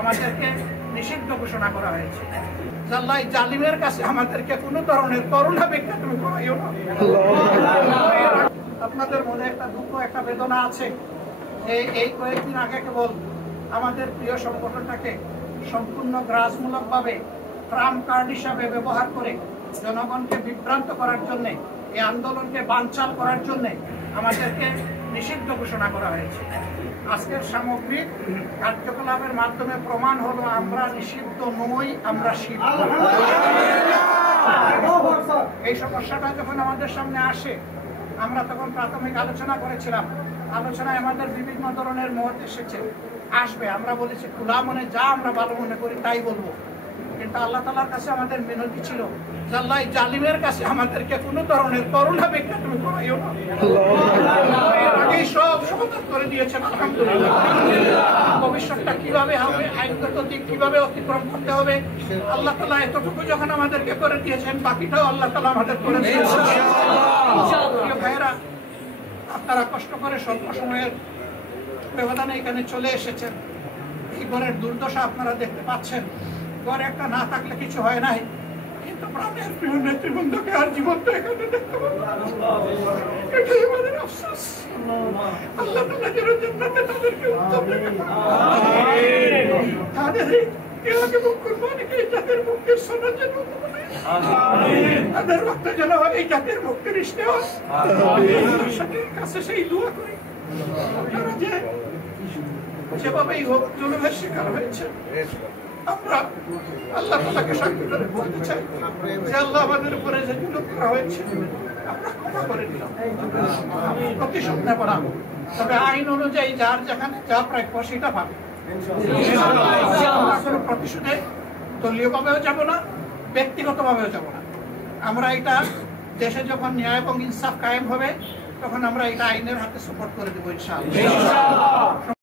আমাদেরকে নিষিদ্ধ ঘোষণা করা হয়েছে। আল্লাহ জালিমের কাছে আমাদেরকে কোনো ধরনের করুণা ভিক্ষা তুমি করাইও না। আপনাদের মনে একটা দুঃখ, একটা বেদনা আছে। এই কয়েকদিন আগে কেবল আমাদের প্রিয় সংগঠনটাকে সম্পূর্ণ গ্রাসমূলকভাবে ট্রাম্প কার্ড হিসাবে ব্যবহার করে জনগণকে বিভ্রান্ত করার জন্য, এই আন্দোলনকে বানচাল করার জন্য আমাদেরকে নিষিদ্ধ ঘোষণা করা হয়েছে। আজকের সামগ্রিক কার্যকলাপের মাধ্যমে প্রমাণ হলো আমরা নিষিদ্ধ নই, আমরা সিদ্ধ। এই সমস্যাটা যখন আমাদের সামনে আসে, আমরা তখন প্রাথমিক আলোচনা করেছিলাম। আলোচনায় আমাদের বিভিন্ন ধরনের মত এসেছে, আসবে। আমরা বলেছি খোলা মনে যা আমরা ভালো মনে করি তাই বলবো। কিন্তু আল্লাহ তাআলার কাছে আমাদের মিনতি ছিল যে আল্লাহ জালিমের কাছে আমাদেরকে কোনো ধরনের করুণা ভিক্ষা তুমি করাইও না। আগেই সব সমাধান করে দিয়েছেন, আলহামদুলিল্লাহ। ভবিষ্যৎটা কিভাবে হবে, আইনগত দিক কিভাবে অতিক্রম করতে হবে, আল্লাহ তাআলা এতটুকু যখন আমাদেরকে করে দিয়েছেন, বাকিটাও আল্লাহ তাআলা আমাদের করে দিয়েছেন। প্রিয় ভাইয়েরা, আপনারা কষ্ট করে স্বল্প সময়ের ব্যবধানে এখানে চলে এসেছেন। এই ঘরের দুর্দশা আপনারা দেখতে পাচ্ছেন। ঘরে একটা না থাকলে কিছু হয় নাই, কিন্তু প্রাণের প্রিয় নেতৃবৃন্দকে আর জীবনটা এখানে দেখতে পাবো, এটাই আমাদের আফসোস। আল্লাহ তাআলা যেন জান্নাতে তাদেরকে উত্তম রেখে তাদের এই কুরবানিকে জাতির মুক্তির সনদ যেন তাদের রক্ত যেন হয় এই জাতির মুক্তির ইশতেহার। কাছে সেই দোয়া করি তারা যেভাবেই হোক জুলুমের শিকার হয়েছে। আমরা আল্লাহ তাআলাকে সাক্ষী করে বলতে চাই যে আল্লাহ আমাদের উপরে যে জুলুম করা হয়েছে আমরা ক্ষমা করে দিলাম, প্রতিশোধ নেব না। তবে আইন অনুযায়ী যার যেখানে যা প্রাপ্য সেটা পাবে। কোনো প্রতিশোধে দলীয়ভাবেও যাব না, ব্যক্তিগতভাবেও যাব না। আমরা এটা দেশে যখন ন্যায় এবং ইনসাফ কায়েম হবে তখন আমরা এটা আইনের হাতে সুপোর্ট করে দেবো ইনশাআল্লাহ।